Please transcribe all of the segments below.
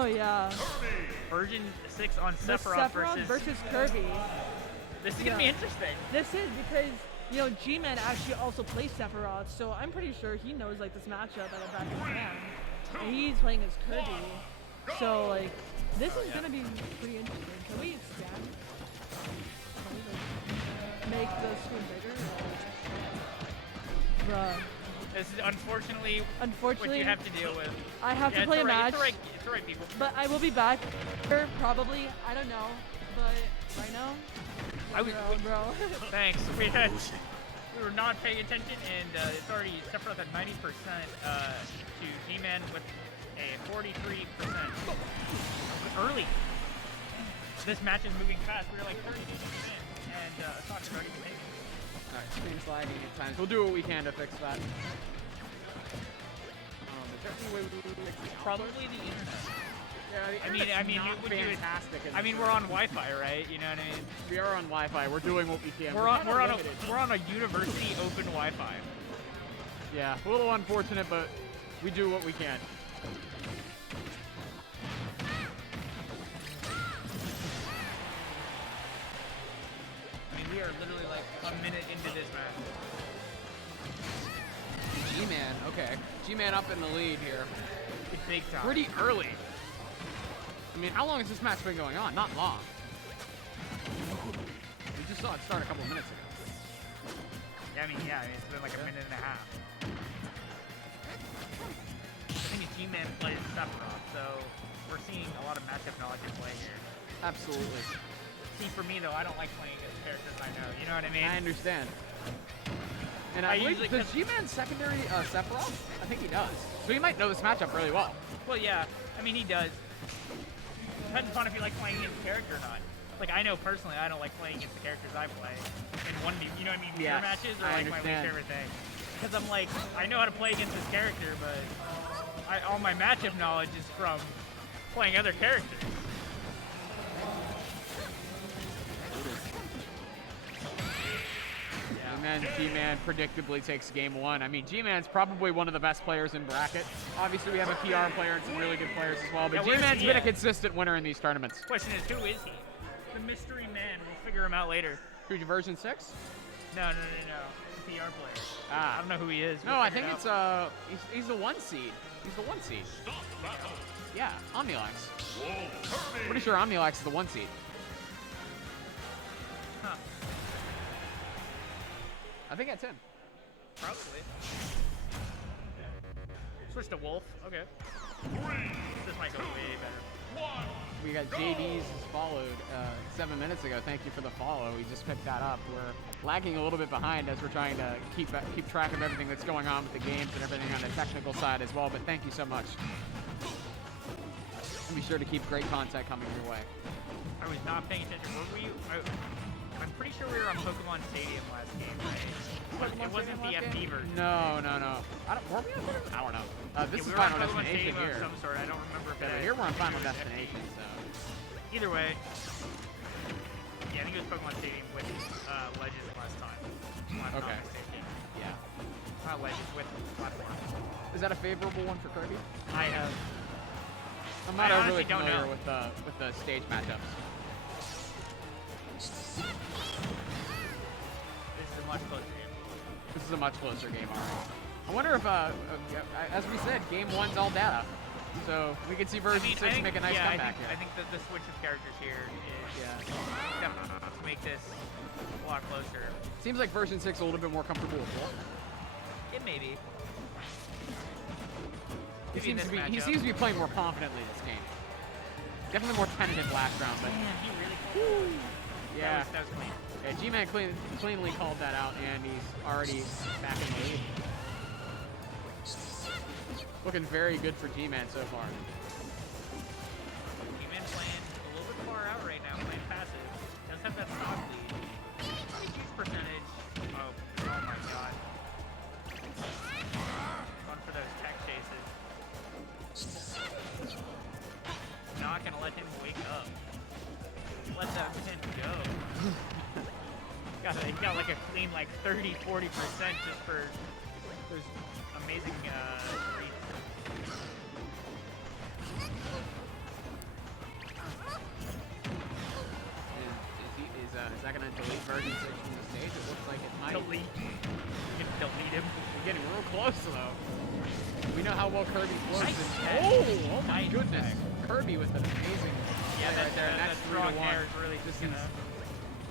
Oh yeah. Version 6 on Sephiroth versus Kirby. This is gonna be interesting. This is because Gman actually also plays Sephiroth, so I'm pretty sure he knows like this matchup at the back of his hand, and he's playing as Kirby. So like, this is gonna be pretty interesting. Can we stand? Make the screen bigger? Bruh. This is unfortunately what you have to deal with. I have to play a match. It's alright, people. But I will be back. Probably. I don't know. But right now, bro. Thanks. We were not paying attention, and it's already Sephiroth at 90% to Gman with a 43%. Early. This match is moving fast. We're like 30 minutes in, and Asak's already winning. Alright, screen's lagging at times. We'll do what we can to fix that. Probably the internet. Yeah, I mean, fantastic. I mean, we're on Wi-Fi, right? You know what I mean? We are on Wi-Fi. We're doing what we can. We're on a university open Wi-Fi. Yeah, a little unfortunate, but we do what we can. We are literally like a minute into this match. Gman, okay. Gman up in the lead here. It's big time. Pretty early. I mean, how long has this match been going on? Not long. We just saw it start a couple of minutes ago. Yeah, I mean, it's been like a minute and a half. I think Gman plays Sephiroth, so we're seeing a lot of matchup knowledge in play here. Absolutely. See, for me though, I don't like playing against characters I know. You know what I mean? I understand. And does Gman secondary Sephiroth? I think he does. So he might know this matchup really well. Well, yeah. I mean, he does. Depends on if you like playing against the character or not. Like, I know personally, I don't like playing against the characters I play in you know what I mean? Mirror matches are like my least favorite thing. Because I'm like, I know how to play against this character, but all my matchup knowledge is from playing other characters. And then Gman predictably takes game one. I mean, Gman's probably one of the best players in bracket. Obviously, we have a PR player and some really good players as well, but Gman's been a consistent winner in these tournaments. Question is, who is he? The mystery man. We'll figure him out later. Who's version 6? No. PR player. Ah. I don't know who he is. No, I think it's he's the 1 seed. He's the 1 seed. Yeah, Omnilax. Pretty sure Omnilax is the 1 seed. Huh. I think that's him. Probably. Switch to Wolf. Okay. This might go way better. We got JD's followed 7 minutes ago. Thank you for the follow. We just picked that up. We're lagging a little bit behind as we're trying to keep track of everything that's going on with the games and everything on the technical side as well. But thank you so much. And be sure to keep great content coming your way. I was not paying attention. Were we? I'm pretty sure we were on Pokemon Stadium last game, right? It wasn't the FD version. No. Were we on Pokemon? I don't know. This is Final Destination here. Of some sort. I don't remember if here we're on Final Destination, so. Either way. Yeah, I think it was Pokemon Stadium with Legends last time. Okay. Yeah. Not Legends, with Platform. Is that a favorable one for Kirby? I'm not overly familiar with the stage matchups. This is a much closer game, all right. I wonder if, as we said, game 1's all data. So we could see version 6 make a nice comeback here. I think that the switch of characters here is definitely to make this a lot closer. Seems like version 6 is a little bit more comfortable with Wolf. It may be. He seems to be playing more confidently this game. Definitely more tentative last round, but man, he really yeah. That was clean. Yeah, Gman cleanly called that out, and he's already back in the lead. Looking very good for Gman so far. Gman playing a little bit far out right now, playing passive. Does have that stock lead. Juice percentage. Oh my god. Going for those tech chases. Not gonna let him wake up. Let that man go. He got like a clean 30-40% just for those amazing reads. version 6 from the stage. It looks like it might. Delete. You can delete him. We're getting real close, though. We know how well Kirby floats. Nice Oh my nice goodness. tag. Kirby with an amazing Yeah, play right there. And that that's strong 3-1. air is really This just is gonna...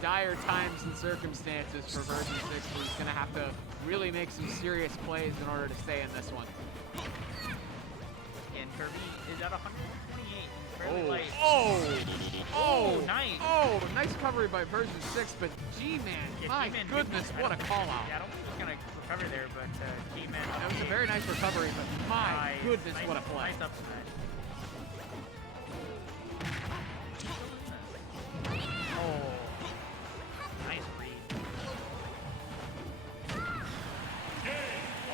dire times and circumstances for version 6, where he's going to have to really make some serious plays in order to stay in this one. And Kirby is at 128. Fairly light. Oh, nice. Oh, nice recovery by version 6, but Gman, Yeah, my Gman goodness, what a call out. Yeah, I don't think he was going to recover there, but Gman... That was a very nice recovery, but my goodness, nice, what a play. Nice up smash. Oh, nice read.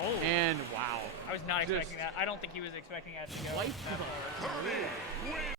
Oh. And wow. I was not expecting that. I don't think he was expecting that to go. Light that to the far.